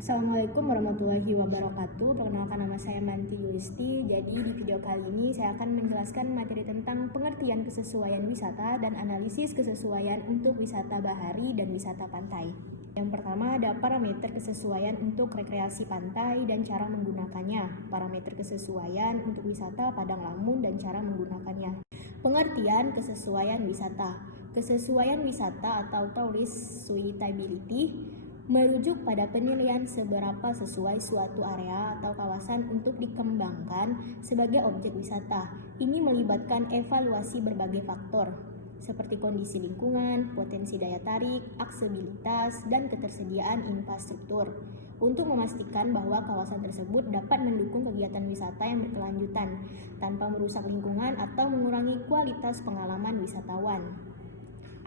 Assalamualaikum warahmatullahi wabarakatuh. Perkenalkan, nama saya Manti Yulisti. Jadi di video kali ini saya akan menjelaskan materi tentang pengertian kesesuaian wisata dan analisis kesesuaian untuk wisata bahari dan wisata pantai. Yang pertama ada parameter kesesuaian untuk rekreasi pantai dan cara menggunakannya. Parameter kesesuaian untuk wisata padang lamun dan cara menggunakannya. Pengertian kesesuaian wisata. Kesesuaian wisata atau tourist suitability merujuk pada penilaian seberapa sesuai suatu area atau kawasan untuk dikembangkan sebagai objek wisata. Ini melibatkan evaluasi berbagai faktor, seperti kondisi lingkungan, potensi daya tarik, aksesibilitas, dan ketersediaan infrastruktur, untuk memastikan bahwa kawasan tersebut dapat mendukung kegiatan wisata yang berkelanjutan, tanpa merusak lingkungan atau mengurangi kualitas pengalaman wisatawan.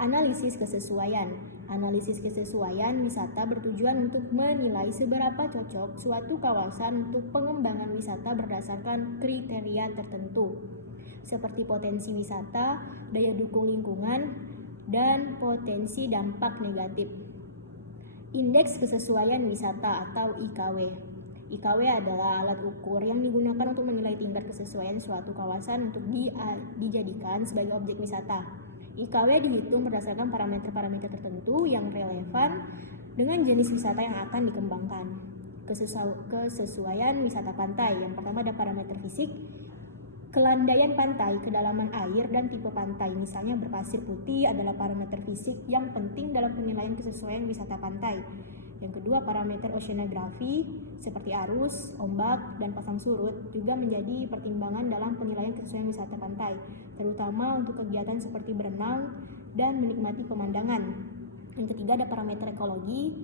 Analisis kesesuaian. Analisis kesesuaian wisata bertujuan untuk menilai seberapa cocok suatu kawasan untuk pengembangan wisata berdasarkan kriteria tertentu, seperti potensi wisata, daya dukung lingkungan, dan potensi dampak negatif. Indeks kesesuaian wisata atau IKW. IKW adalah alat ukur yang digunakan untuk menilai tingkat kesesuaian suatu kawasan untuk dijadikan sebagai objek wisata. IKW dihitung berdasarkan parameter-parameter tertentu yang relevan dengan jenis wisata yang akan dikembangkan. Kesesuaian wisata pantai. Yang pertama ada parameter fisik, kelandaian pantai, kedalaman air, dan tipe pantai. Misalnya berpasir putih adalah parameter fisik yang penting dalam penilaian kesesuaian wisata pantai. Yang kedua, parameter oceanografi seperti arus, ombak, dan pasang surut juga menjadi pertimbangan dalam penilaian kesesuaian wisata pantai, terutama untuk kegiatan seperti berenang dan menikmati pemandangan. Yang ketiga, ada parameter ekologi.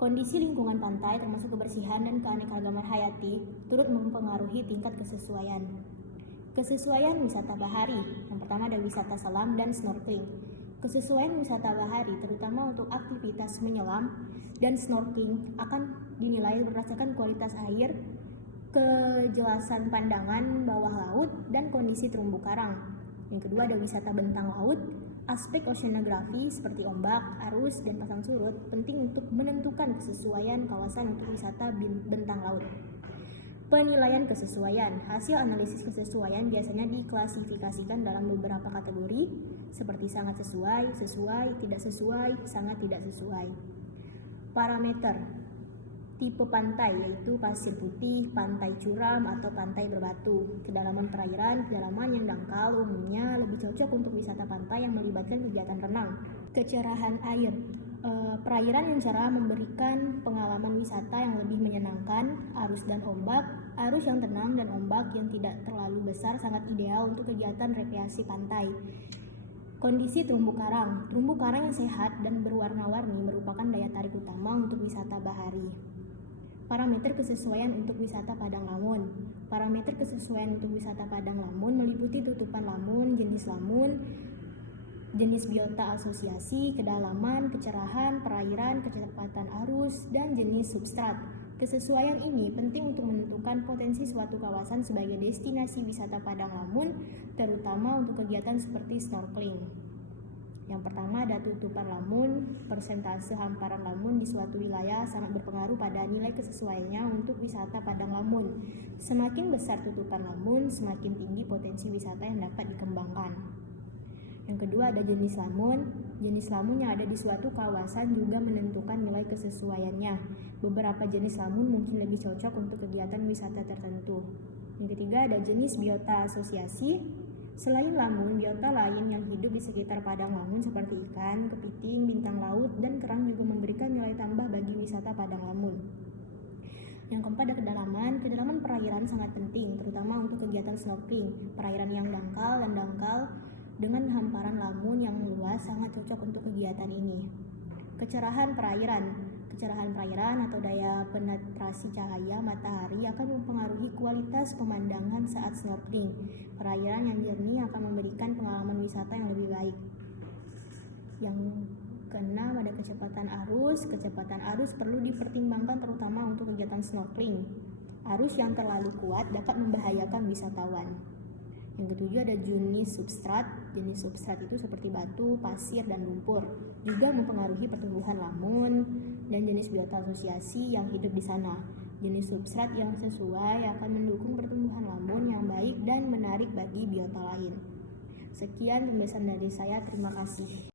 Kondisi lingkungan pantai termasuk kebersihan dan keanekaragaman hayati turut mempengaruhi tingkat kesesuaian. Kesesuaian wisata bahari. Yang pertama ada wisata selam dan snorkeling. Kesesuaian wisata bahari, terutama untuk aktivitas menyelam dan snorkeling, akan dinilai berdasarkan kualitas air, kejelasan pandangan bawah laut, dan kondisi terumbu karang. Yang kedua ada wisata bentang laut. Aspek oceanografi seperti ombak, arus, dan pasang surut penting untuk menentukan kesesuaian kawasan untuk wisata bentang laut. Penilaian kesesuaian. Hasil analisis kesesuaian biasanya diklasifikasikan dalam beberapa kategori, seperti sangat sesuai, sesuai, tidak sesuai, sangat tidak sesuai. Parameter. Tipe pantai yaitu pasir putih, pantai curam, atau pantai berbatu. Kedalaman perairan. Kedalaman yang dangkal umumnya lebih cocok untuk wisata pantai yang melibatkan kegiatan renang. Kecerahan air. Perairan yang cerah memberikan pengalaman wisata yang lebih menyenangkan. Arus dan ombak. Arus yang tenang dan ombak yang tidak terlalu besar sangat ideal untuk kegiatan rekreasi pantai. Kondisi terumbu karang. Terumbu karang yang sehat dan berwarna-warni merupakan daya tarik utama untuk wisata bahari. Parameter kesesuaian untuk wisata padang lamun. Parameter kesesuaian untuk wisata padang lamun meliputi tutupan lamun, jenis biota asosiasi, kedalaman, kecerahan perairan, kecepatan arus, dan jenis substrat. Kesesuaian ini penting untuk menentukan potensi suatu kawasan sebagai destinasi wisata padang lamun, terutama untuk kegiatan seperti snorkeling. Yang pertama ada tutupan lamun. Persentase hamparan lamun di suatu wilayah sangat berpengaruh pada nilai kesesuaiannya untuk wisata padang lamun. Semakin besar tutupan lamun, semakin tinggi potensi wisata yang dapat dikembangkan. Yang kedua ada jenis lamun. Jenis lamun yang ada di suatu kawasan juga menentukan nilai kesesuaiannya. Beberapa jenis lamun mungkin lebih cocok untuk kegiatan wisata tertentu. Yang ketiga ada jenis biota asosiasi. Selain lamun, biota lain yang hidup di sekitar padang lamun seperti ikan, kepiting, bintang laut, dan kerang juga memberikan nilai tambah bagi wisata padang lamun. Yang keempat ada kedalaman. Kedalaman perairan sangat penting, terutama untuk kegiatan snorkeling. Perairan yang dangkal dengan hamparan lamun yang luas sangat cocok untuk kegiatan ini. Kecerahan perairan. Kecerahan perairan atau daya penetrasi cahaya matahari akan mempengaruhi kualitas pemandangan saat snorkeling. Perairan yang jernih akan memberikan pengalaman wisata yang lebih baik. Yang keenam ada kecepatan arus. Kecepatan arus perlu dipertimbangkan terutama untuk kegiatan snorkeling. Arus yang terlalu kuat dapat membahayakan wisatawan. Yang ketujuh ada jenis substrat. Jenis substrat itu seperti batu, pasir, dan lumpur. Juga mempengaruhi pertumbuhan lamun, dan jenis biota asosiasi yang hidup di sana. Jenis substrat yang sesuai akan mendukung pertumbuhan lambung yang baik dan menarik bagi biota lain. Sekian pembahasan dari saya, terima kasih.